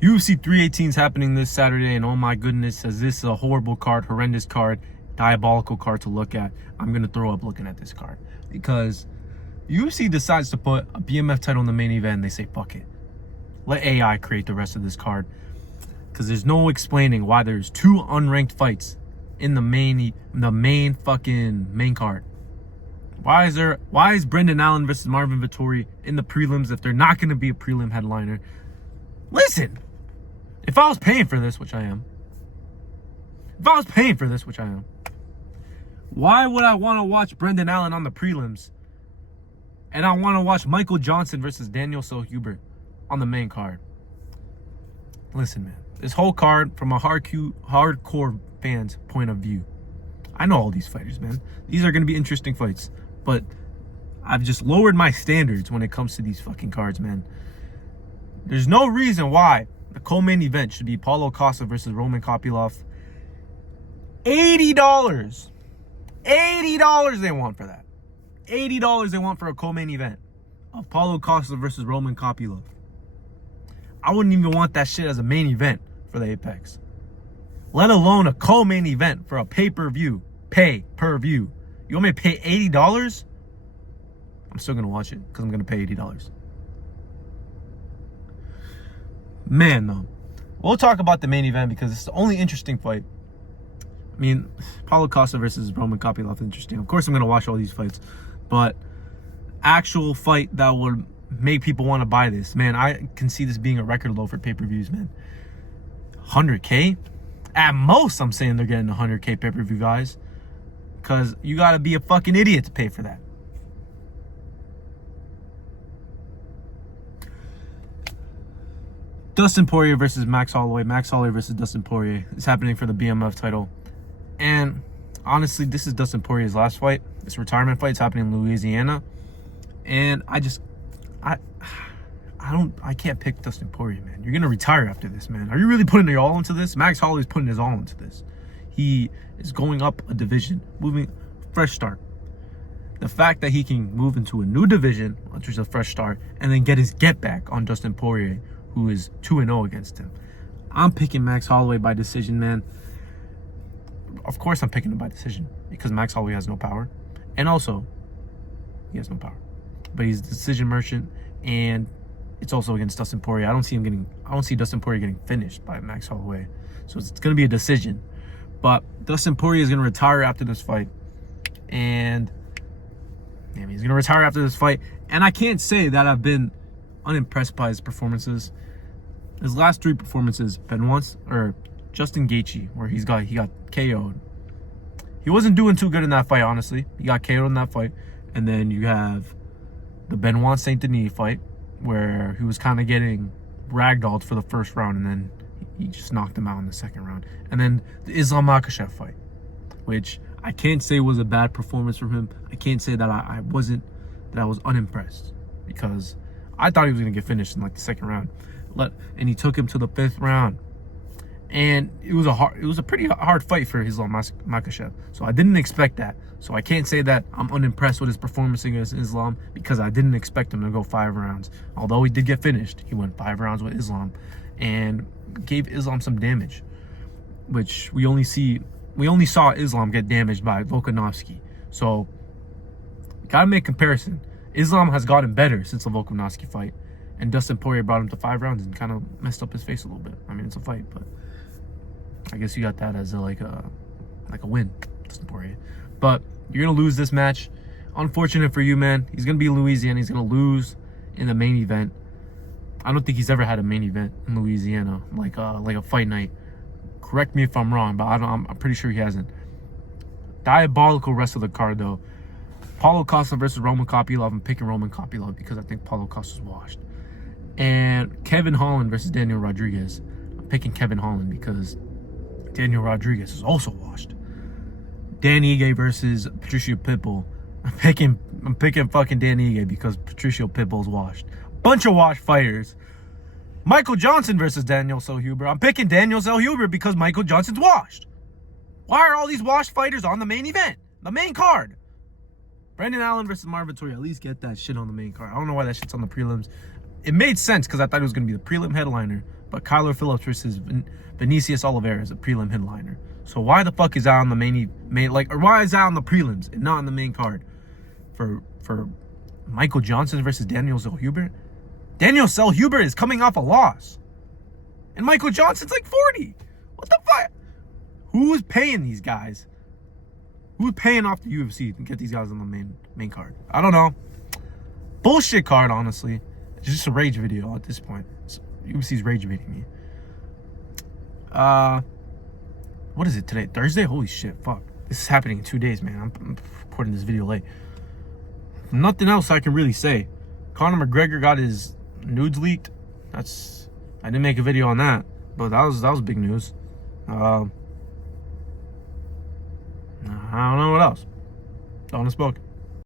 UFC 318 is happening this Saturday, and oh my goodness, as this is a horrible card, horrendous card, diabolical card to look at. I'm going to throw up looking at this card because UFC decides to put a BMF title in the main event and they say, fuck it. Let AI create the rest of this card because there's no explaining why there's two unranked fights in the main card. Why is Brendan Allen versus Marvin Vettori in the prelims if they're not going to be a prelim headliner? Listen, if I was paying for this, which I am, why would I want to watch Brendan Allen on the prelims and I want to watch Michael Johnson versus Daniel Hubert on the main card? Listen, man, this whole card from a hardcore fan's point of view, I know all these fighters, man. These are going to be interesting fights, but I've just lowered my standards when it comes to these fucking cards, man. There's no reason why the co-main event should be Paulo Costa versus Roman Kopylov. $80 they want for that. $80 they want for a co-main event of Paulo Costa versus Roman Kopylov. I wouldn't even want that shit as a main event for the Apex, let alone a co-main event for a pay-per-view. Pay-per-view. You want me to pay $80? I'm still going to watch it because I'm going to pay $80. Man, though, we'll talk about the main event because it's the only interesting fight. I mean, Paulo Costa versus Roman Kopylov is interesting. Of course, I'm going to watch all these fights, but actual fight that would make people want to buy this, man, I can see this being a record low for pay-per-views, man. 100K? At most, I'm saying they're getting 100K pay-per-view, guys, because you got to be a fucking idiot to pay for that. Dustin Poirier versus Max Holloway. Max Holloway versus Dustin Poirier is happening for the BMF title. And honestly, this is Dustin Poirier's last fight. This retirement fight is happening in Louisiana. And I can't pick Dustin Poirier, man. You're going to retire after this, man. Are you really putting your all into this? Max Holloway's putting his all into this. He is going up a division, moving, fresh start. The fact that he can move into a new division, which is a fresh start, and then get his get back on Dustin Poirier, who is 2-0 against him. I'm picking Max Holloway by decision, man. Of course I'm picking him by decision because Max Holloway has no power. And also, he has no power. But he's a decision merchant, and it's also against Dustin Poirier. I don't see Dustin Poirier getting finished by Max Holloway. So it's going to be a decision. But Dustin Poirier is going to retire after this fight. And he's going to retire after this fight. And I can't say that I've been unimpressed by his performances. His last three performances, Justin Gaethje, where he got KO'd. He wasn't doing too good in that fight, honestly. He got KO'd in that fight. And then you have the Benoit Saint Denis fight, where he was kind of getting ragdolled for the first round, and then he just knocked him out in the second round. And then the Islam Makhachev fight, which I can't say was a bad performance from him. I can't say that I was unimpressed, because I thought he was going to get finished in like the second round. And he took him to the fifth round. And it was a pretty hard fight for Islam Makhachev. So I didn't expect that. So I can't say that I'm unimpressed with his performance against Islam, because I didn't expect him to go 5 rounds. Although he did get finished, he went 5 rounds with Islam and gave Islam some damage, which we only saw Islam get damaged by Volkanovski. So gotta make comparison. Islam has gotten better since the Volkanovski fight, and Dustin Poirier brought him to 5 rounds and kind of messed up his face a little bit. I mean, it's a fight, but I guess you got that as a win, Dustin Poirier. But you're gonna lose this match. Unfortunate for you, man. He's gonna be in Louisiana. He's gonna lose in the main event. I don't think he's ever had a main event in Louisiana, like a fight night. Correct me if I'm wrong, but I'm pretty sure he hasn't. Diabolical rest of the card, though. Paulo Costa versus Roman Kopylov. I'm picking Roman Kopylov because I think Paulo Costa's washed. And Kevin Holland versus Daniel Rodriguez. I'm picking Kevin Holland because Daniel Rodriguez is also washed. Dan Ige versus Patricio Pitbull. I'm picking fucking Dan Ige because Patricio Pitbull's washed. Bunch of washed fighters. Michael Johnson versus Daniel Hubert. I'm picking Daniel Hubert because Michael Johnson's washed. Why are all these washed fighters on the main event? The main card. Brendan Allen versus Marvin Vettori. At least get that shit on the main card. I don't know why that shit's on the prelims. It made sense because I thought it was going to be the prelim headliner, But Kyler Phillips versus Vinicius Oliveira is a prelim headliner. So why the fuck is that on the main or why is that on the prelims and not on the main card? For Michael Johnson versus Daniel Zellhuber? Daniel Zellhuber is coming off a loss. And Michael Johnson's like 40. What the fuck? Who is paying these guys? Who's paying off the UFC to get these guys on the main card? I don't know. Bullshit card, honestly. It's just a rage video at this point. UFC's rage baiting me. What is it today? Thursday? Holy shit, fuck. This is happening in 2 days, man. I'm recording this video late. Nothing else I can really say. Conor McGregor got his nudes leaked. I didn't make a video on that, but that was big news. I don't know what else. Don't spoke.